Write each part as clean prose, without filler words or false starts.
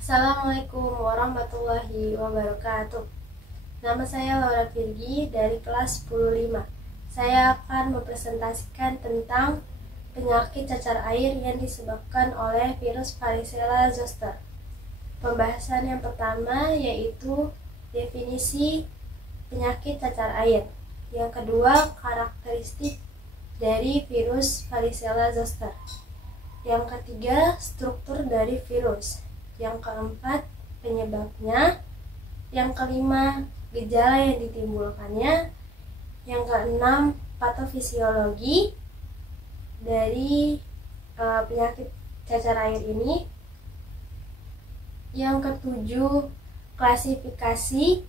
Assalamualaikum warahmatullahi wabarakatuh. Nama saya Laura Virgi dari kelas 105. Saya akan mempresentasikan tentang penyakit cacar air yang disebabkan oleh virus Varicella zoster. Pembahasan yang pertama yaitu definisi penyakit cacar air. Yang kedua, karakteristik dari virus Varicella zoster. Yang ketiga, struktur dari virus. Yang keempat, penyebabnya. Yang kelima, gejala yang ditimbulkannya. Yang keenam, patofisiologi dari penyakit cacar air ini. Yang ketujuh, klasifikasi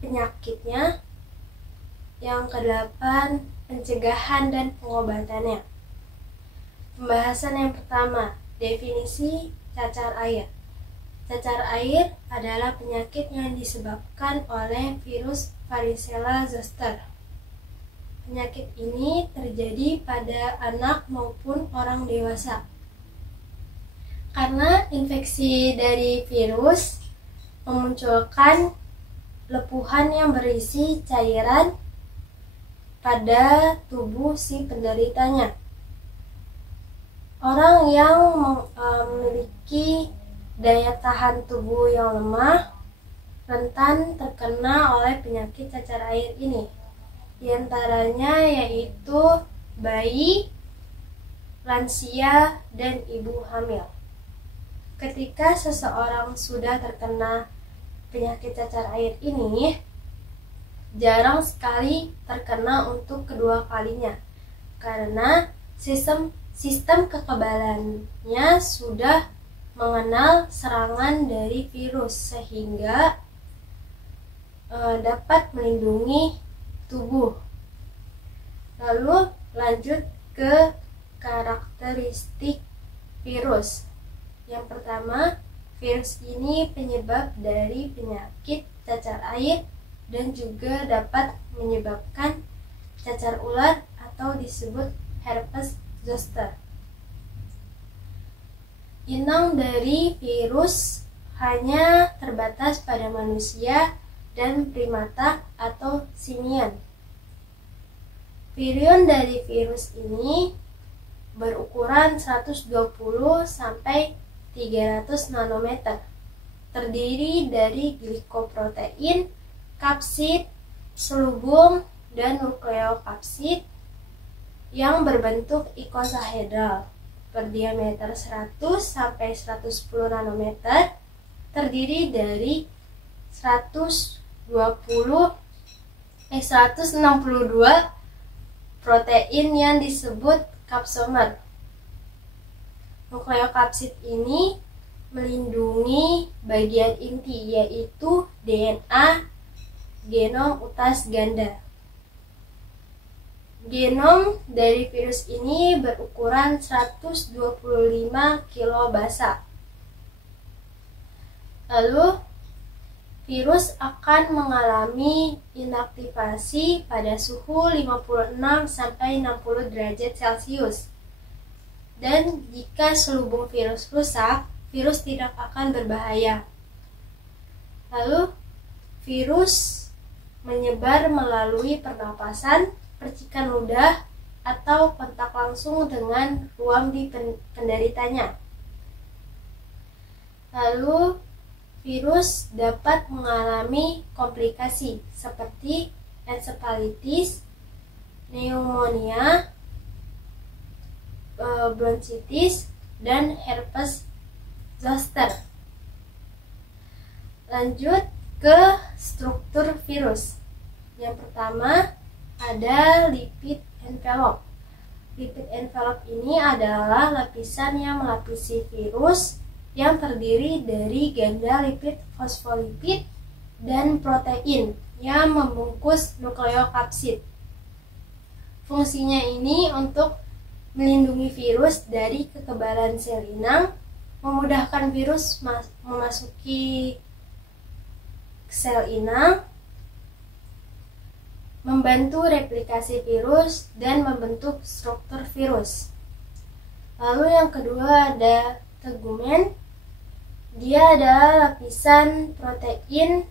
penyakitnya. Yang kedelapan, pencegahan dan pengobatannya. Pembahasan yang pertama, definisi cacar air. Cacar air adalah penyakit yang disebabkan oleh virus Varicella zoster. Penyakit ini terjadi pada anak maupun orang dewasa. Karena infeksi dari virus memunculkan lepuhan yang berisi cairan pada tubuh si penderitanya. Orang yang memiliki daya tahan tubuh yang lemah rentan terkena oleh penyakit cacar air ini. Di antaranya yaitu bayi, lansia, dan ibu hamil. Ketika seseorang sudah terkena penyakit cacar air ini, jarang sekali terkena untuk kedua kalinya karena sistem kekebalannya sudah mengenal serangan dari virus sehingga dapat melindungi tubuh. Lalu lanjut ke karakteristik virus. Yang pertama, virus ini penyebab dari penyakit cacar air dan juga dapat menyebabkan cacar ular atau disebut herpes zoster. Inang dari virus hanya terbatas pada manusia dan primata atau simian. Virion dari virus ini berukuran 120 sampai 300 nanometer. Terdiri dari glikoprotein, kapsid, selubung, dan nukleokapsid yang berbentuk ikosahedral berdiameter 100 sampai 110 nanometer, terdiri dari 162 protein yang disebut kapsomer. Nukleokapsid ini melindungi bagian inti yaitu DNA genom utas ganda. Genom dari virus ini berukuran 125 kilobasa. Lalu, virus akan mengalami inaktivasi pada suhu 56 sampai 60 derajat Celcius. Dan jika selubung virus rusak, virus tidak akan berbahaya. Lalu, virus menyebar melalui pernapasan, percikan ludah, atau kontak langsung dengan ruam di penderitanya. Lalu, virus dapat mengalami komplikasi seperti encephalitis, pneumonia, bronkitis, dan herpes zoster. Lanjut ke struktur virus. Yang pertama, ada lipid envelope. Lipid envelope ini adalah lapisan yang melapisi virus yang terdiri dari ganda lipid, fosfolipid, dan protein yang membungkus nukleokapsid. Fungsinya ini untuk melindungi virus dari kekebalan sel inang, memudahkan virus memasuki sel inang, membantu replikasi virus, dan membentuk struktur virus. Lalu yang kedua ada tegumen. Dia adalah lapisan protein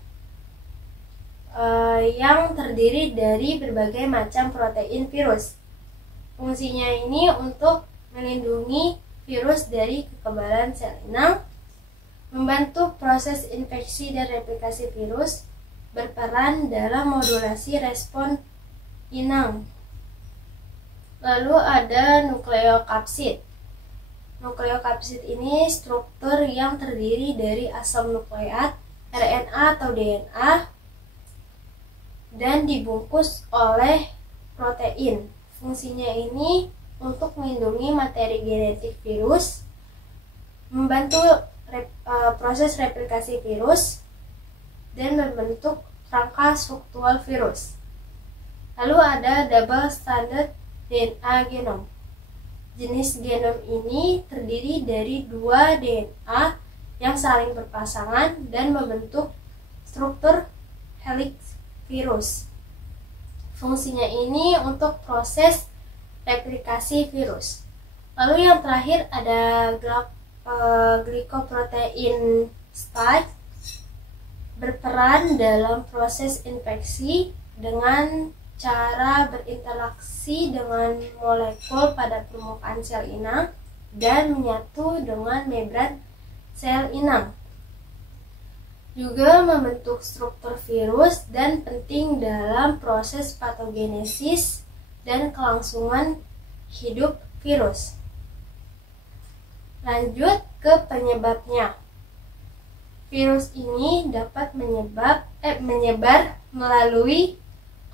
yang terdiri dari berbagai macam protein virus. Fungsinya ini untuk melindungi virus dari kekebalan sel inang, membantu proses infeksi dan replikasi virus, berperan dalam modulasi respon inang. Lalu ada nukleokapsid. Nukleokapsid ini struktur yang terdiri dari asam nukleat, RNA atau DNA, dan dibungkus oleh protein. Fungsinya ini untuk melindungi materi genetik virus, membantu proses replikasi virus, dan membentuk rangka struktural virus. Lalu ada double stranded DNA genom. Jenis genom ini terdiri dari 2 DNA yang saling berpasangan dan membentuk struktur helix virus. Fungsinya ini untuk proses replikasi virus. Lalu yang terakhir ada glycoprotein spike, berperan dalam proses infeksi dengan cara berinteraksi dengan molekul pada permukaan sel inang dan menyatu dengan membran sel inang. Juga membentuk struktur virus dan penting dalam proses patogenesis dan kelangsungan hidup virus. Lanjut ke penyebabnya. Virus ini dapat menyebar melalui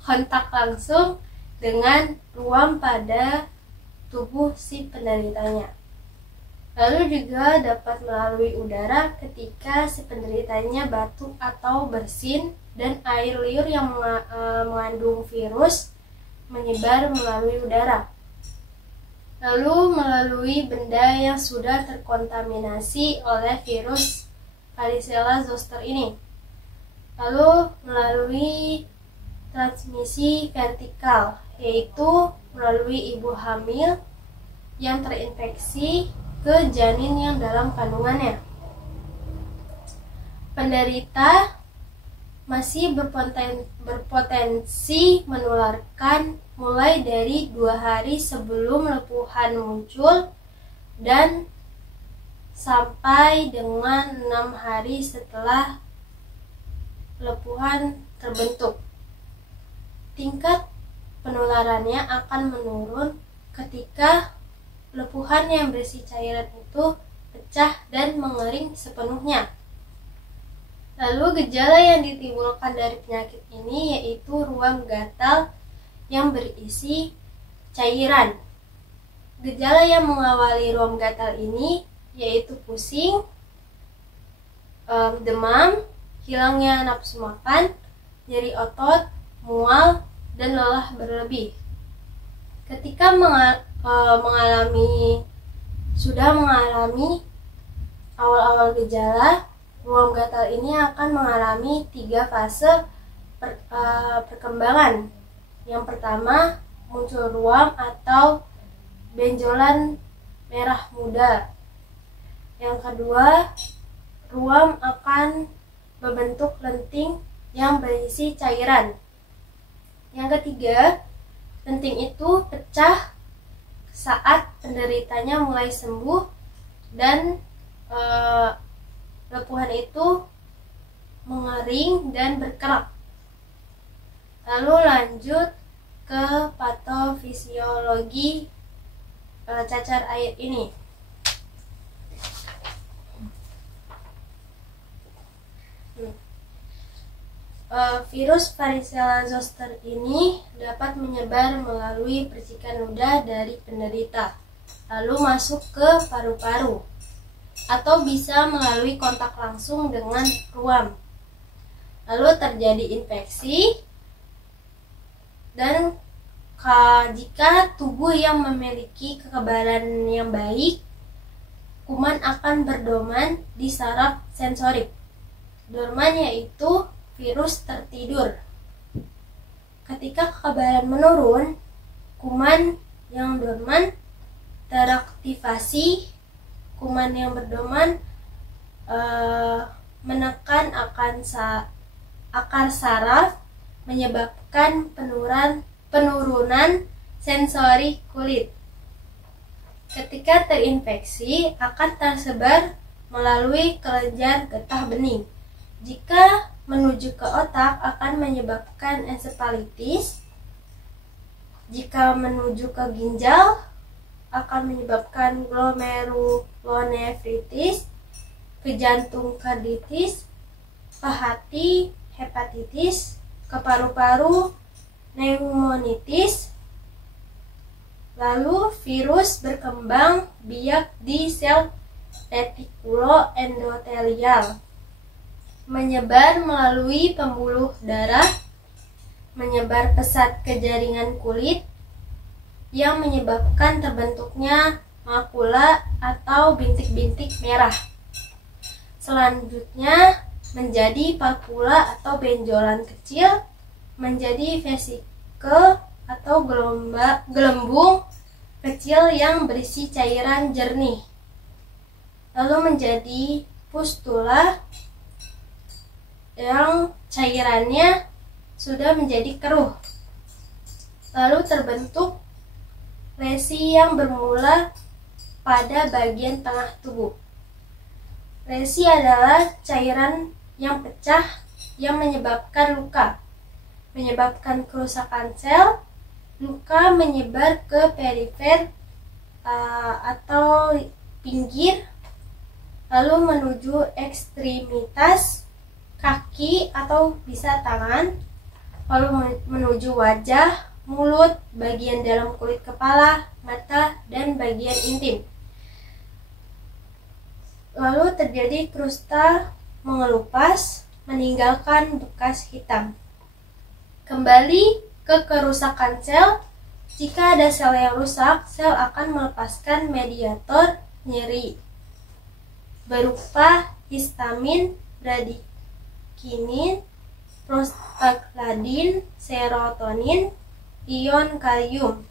kontak langsung dengan ruam pada tubuh si penderitanya. Lalu juga dapat melalui udara ketika si penderitanya batuk atau bersin, dan air liur yang mengandung virus menyebar melalui udara. Lalu melalui benda yang sudah terkontaminasi oleh virus varicella zoster ini. Lalu melalui transmisi vertikal, yaitu melalui ibu hamil yang terinfeksi ke janin yang dalam kandungannya. Penderita masih berpotensi menularkan mulai dari 2 hari sebelum lepuhan muncul dan sampai dengan 6 hari setelah lepuhan terbentuk. Tingkat penularannya akan menurun ketika lepuhan yang berisi cairan itu pecah dan mengering sepenuhnya. Lalu gejala yang ditimbulkan dari penyakit ini yaitu ruam gatal yang berisi cairan. Gejala yang mengawali ruam gatal ini yaitu pusing, demam, hilangnya nafsu makan, nyeri otot, mual, dan lelah berlebih. Ketika sudah mengalami awal-awal gejala, ruam gatal ini akan mengalami 3 fase perkembangan. Yang pertama, muncul ruam atau benjolan merah muda. Yang kedua, ruam akan membentuk lenting yang berisi cairan. Yang ketiga, lenting itu pecah saat penderitanya mulai sembuh dan lepuhan itu mengering dan berkerak. Lalu lanjut ke patofisiologi cacar air ini. Virus varicella zoster ini dapat menyebar melalui percikan ludah dari penderita, lalu masuk ke paru-paru, atau bisa melalui kontak langsung dengan ruam. Lalu terjadi infeksi, dan jika tubuh yang memiliki kekebalan yang baik, kuman akan berdoman di saraf sensorik. Dorman yaitu virus tertidur. Ketika kekebalan menurun, kuman yang dorman teraktivasi. Kuman yang berdoman menekan akar saraf, menyebabkan penurunan sensori kulit. Ketika terinfeksi akan tersebar melalui kelenjar getah bening. Jika menuju ke otak akan menyebabkan ensefalitis. Jika menuju ke ginjal akan menyebabkan glomerulonefritis, ke jantung karditis, ke hati hepatitis, ke paru-paru pneumonitis. Lalu virus berkembang biak di sel retikuloendotelial, menyebar melalui pembuluh darah, menyebar pesat ke jaringan kulit yang menyebabkan terbentuknya makula atau bintik-bintik merah. Selanjutnya menjadi papula atau benjolan kecil, menjadi vesikel atau gelembung kecil yang berisi cairan jernih, lalu menjadi pustula yang cairannya sudah menjadi keruh, lalu terbentuk lesi yang bermula pada bagian tengah tubuh. Lesi adalah cairan yang pecah yang menyebabkan luka, menyebabkan kerusakan sel. Luka menyebar ke perifer atau pinggir, lalu menuju ekstremitas kaki atau bisa tangan, lalu menuju wajah, mulut, bagian dalam kulit kepala, mata, dan bagian intim. Lalu terjadi krusta mengelupas, meninggalkan bekas hitam. Kembali ke kerusakan sel. Jika ada sel yang rusak, sel akan melepaskan mediator nyeri berupa histamin, bradikinin, prostaglandin, serotonin, ion kalium.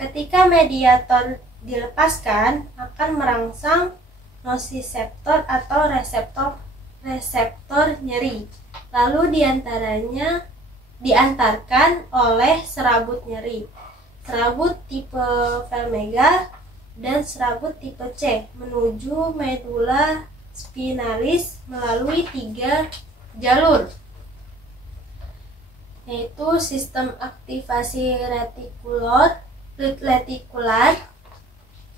Ketika mediator dilepaskan, akan merangsang nosiseptor atau reseptor nyeri, lalu diantarkan oleh serabut nyeri, serabut tipe Velmega dan serabut tipe C menuju medula spinalis melalui 3 jalur, yaitu sistem aktivasi retikular,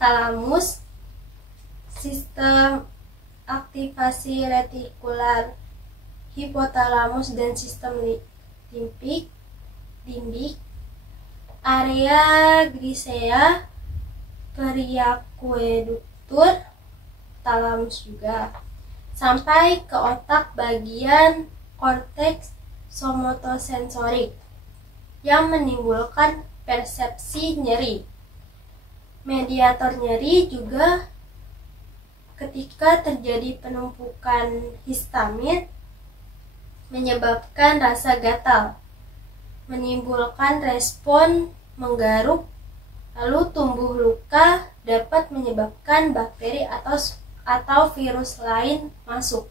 talamus, sistem aktivasi retikular hipotalamus, dan sistem limbik, area grisea, periaqueduktur, talamus juga, sampai ke otak bagian korteks somotosensorik yang menimbulkan persepsi nyeri. Mediator nyeri juga ketika terjadi penumpukan histamin menyebabkan rasa gatal, menimbulkan respon menggaruk, lalu tumbuh luka, dapat menyebabkan bakteri atau virus lain masuk.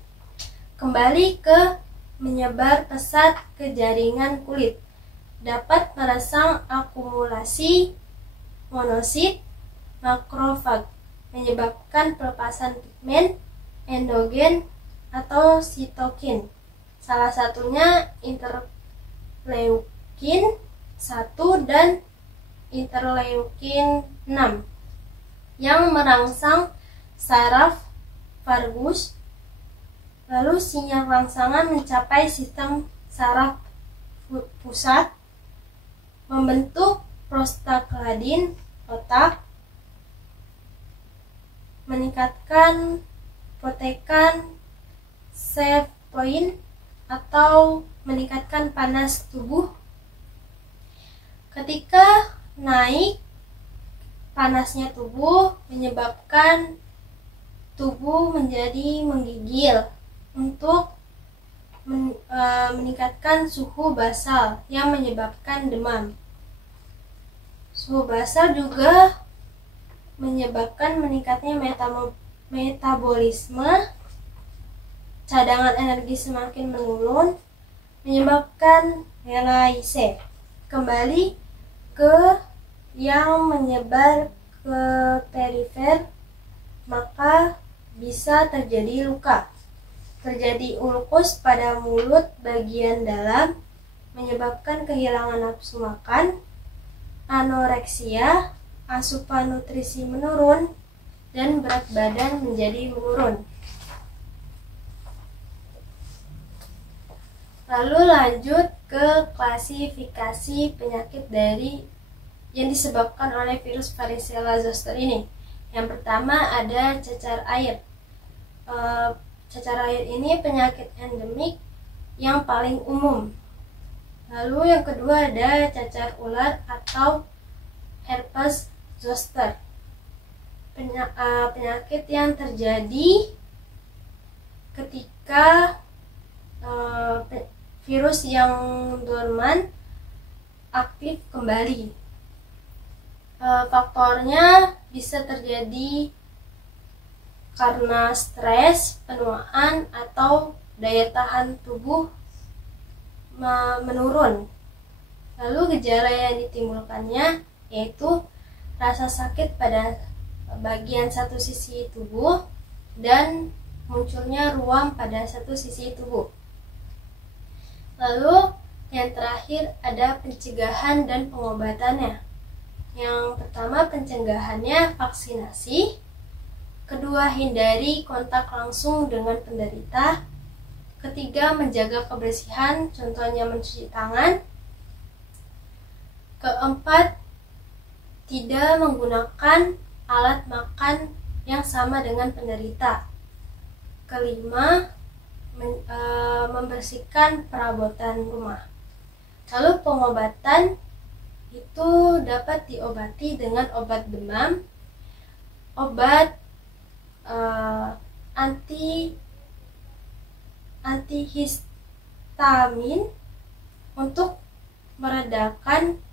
Kembali ke menyebar pesat ke jaringan kulit, dapat merangsang akumulasi monosit makrofag, menyebabkan pelepasan pigmen endogen atau sitokin. Salah satunya interleukin 1 dan interleukin 6 yang merangsang saraf vagus. Lalu sinyal rangsangan mencapai sistem saraf pusat, membentuk prostaglandin otak, meningkatkan protekan sevpoin atau meningkatkan panas tubuh. Ketika naik panasnya tubuh, menyebabkan tubuh menjadi menggigil untuk meningkatkan suhu basal yang menyebabkan demam. Suhu basal juga menyebabkan meningkatnya metabolisme cadangan energi semakin menurun, menyebabkan relais kembali ke yang menyebar ke perifer, maka bisa terjadi luka. Terjadi ulkus pada mulut bagian dalam, menyebabkan kehilangan nafsu makan, anoreksia, asupan nutrisi menurun, dan berat badan menjadi menurun. Lalu lanjut ke klasifikasi penyakit yang disebabkan oleh virus varicella zoster ini. Yang pertama ada cacar air. Cacar air ini penyakit endemik yang paling umum. Lalu yang kedua ada cacar ular atau herpes zoster. Penyakit yang terjadi ketika virus yang dorman aktif kembali. Faktornya bisa terjadi karena stres, penuaan, atau daya tahan tubuh menurun. Lalu gejala yang ditimbulkannya yaitu rasa sakit pada bagian satu sisi tubuh dan munculnya ruam pada satu sisi tubuh. Lalu yang terakhir ada pencegahan dan pengobatannya. Yang pertama pencegahannya vaksinasi, kedua hindari kontak langsung dengan penderita, ketiga menjaga kebersihan, contohnya mencuci tangan, keempat tidak menggunakan alat makan yang sama dengan penderita. Kelima, membersihkan perabotan rumah. Lalu pengobatan itu dapat diobati dengan obat demam, obat antihistamin untuk meredakan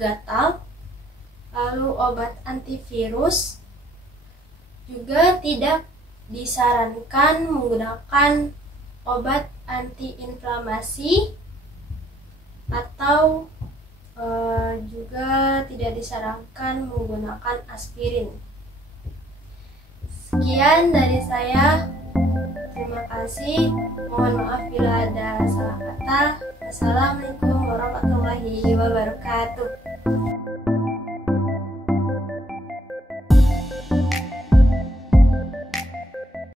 gatal, lalu obat antivirus. Juga tidak disarankan menggunakan obat antiinflamasi atau juga tidak disarankan menggunakan aspirin. Sekian dari saya. Terima kasih. Mohon maaf bila ada salah kata. Wassalamualaikum warahmatullahi wabarakatuh.